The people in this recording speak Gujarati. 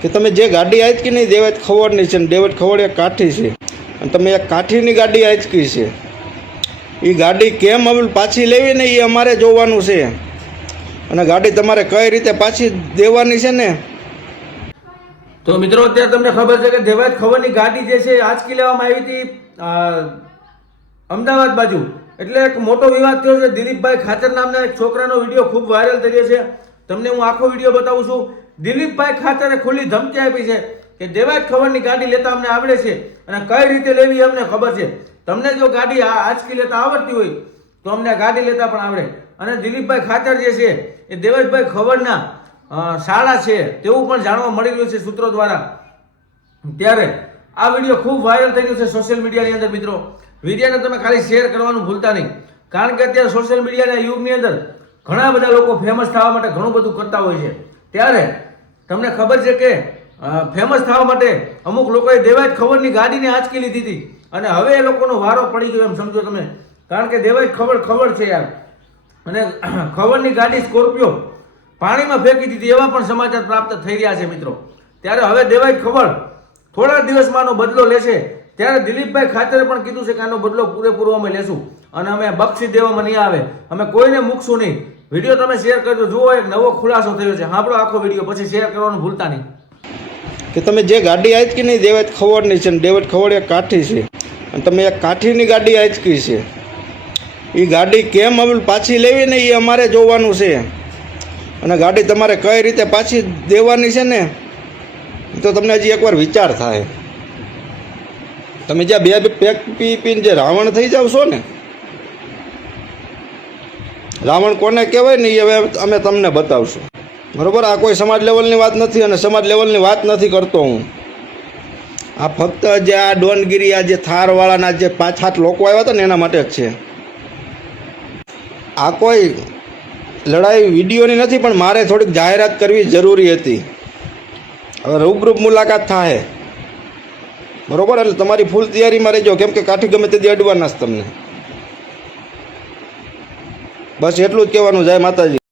કે તમે જે ગાડી આંચકી નહીં દેવાજ ખવડની છે ને દેવાજ ખવડ એક કાઠી છે અને તમે એક કાઠીની ગાડી આંચકી છે. એ ગાડી કેમ હવે પાછી લેવી ને એ અમારે જોવાનું છે અને ગાડી તમારે કઈ રીતે પાછી દેવાની છે ને. તો મિત્રો અત્યારે તમને ખબર છે કે દેવાજ ખવડની ગાડી જે છે આંચકી લેવામાં આવી હતી અમદાવાદ બાજુ. એટલે એક મોટો વિવાદ થયો છે. દિલીપભાઈ ખાચર નામના એક છોકરાનો વિડીયો ખૂબ વાયરલ થઈ રહ્યો છે. તમને હું આખો વિડીયો બતાવું છું. દિલીપભાઈ ખાચરે ખુલ્લી ધમકી આપી છે કે દેવાજ ખવડની ગાડી લેતા અમને આવડે છે અને કઈ રીતે લેવી અમને ખબર છે. તમને જો ગાડી આંચકી લેતા આવડતી હોય તો અમને ગાડી લેતા પણ આવડે. અને દિલીપભાઈ ખાચર જે છે એ દેવાજભાઈ ખવડના શાળા છે તેવું પણ જાણવા મળી રહ્યું છે સૂત્રો દ્વારા. ત્યારે આ વિડીયો ખૂબ વાયરલ થઈ રહ્યો છે સોશિયલ મીડિયાની અંદર. મિત્રો વિડીયોને તમે ખાલી શેર કરવાનું ભૂલતા નહીં, કારણ કે અત્યારે સોશિયલ મીડિયાના યુગની અંદર ઘણા બધા લોકો ફેમસ થવા માટે ઘણું બધું કરતા હોય છે. ત્યારે તમને ખબર છે કે ફેમસ થવા માટે અમુક લોકોએ દેવાજ ખવડની ગાડીને આંચકી લીધી હતી અને હવે એ લોકોનો વારો પડી ગયો એમ સમજો તમે. કારણ કે દેવાજ ખવડ છે યાર, અને ખવડની ગાડી સ્કોર્પિયો પાણીમાં ફેંકી દીધી એવા પણ સમાચાર પ્રાપ્ત થઈ રહ્યા છે મિત્રો. ત્યારે હવે દેવાજ ખવડ થોડા દિવસમાં આનો બદલો લેશે. ત્યારે દિલીપભાઈ ખાચરે પણ કીધું છે કે આનો બદલો પૂરેપૂરો અમે લેશું અને અમે બક્ષી દેવામાં નહીં આવે, અમે કોઈને મૂકશું નહીં. વિડીયો તમે શેર કરજો. જુઓ એક નવો ખુલાસો થયો છે. સાંભળો આખો વિડીયો, પછી શેર કરવાનું ભૂલતા નહીં. કે તમે જે ગાડી આંચકી નહીં દેવાજ ખવડની છે ને દેવાજ ખવડ એક કાઠી છે અને તમે એક કાઠીની ગાડી આંચકી છે. એ ગાડી કેમ હવે પાછી લેવી ને એ અમારે જોવાનું છે અને ગાડી તમારે કઈ રીતે પાછી દેવાની છે ને તો તમને હજી એકવાર વિચાર થાય. તમે જ્યાં બે પેક પી પીને જે રાવણ થઈ જાવ છો ને, રાવણ કોને કહેવાય ને એ હવે અમે તમને બતાવશું. બરોબર? આ કોઈ સમાજ લેવલની વાત નથી અને સમાજ લેવલની વાત નથી કરતો હું. આ ફક્ત જે આ ડોનગીરી આ જે થારવાળાના જે 5-7 લોકો આવ્યા હતા ને એના માટે જ છે. આ કોઈ લડાઈ વિડીયોની નથી, પણ મારે થોડીક જાહેરાત કરવી જરૂરી હતી. હવે રૂબરૂ મુલાકાત થાય બરોબર, એટલે તમારી ફૂલ તૈયારીમાં રહેજો, કેમ કે કાઠી ગમે તેથી અડવાના જ તમને. બસ એટલું જ કહેવાનું. જય માતાજી.